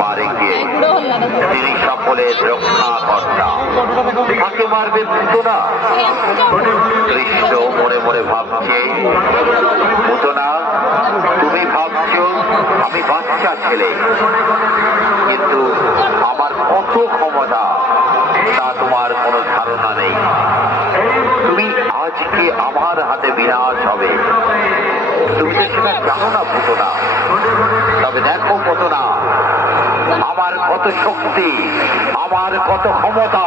মারে গিয়ে তিনি সকলের রক্ষাকর্তা। তাকে মারবে পুতনা। কৃষ্ণ মনে মনে ভাবছে, পুতনা তুমি ভাবছ আমি বাচ্চা ছেলে, কিন্তু আমার কত ক্ষমতা তা তোমার কোনো ধারণা নেই। তুমি আজকে আমার হাতে বিনাশ হবে, তুমি তো সেটা জানো না পুতনা। তবে দেখো পুতনা, আমার কত শক্তি, আমার কত ক্ষমতা।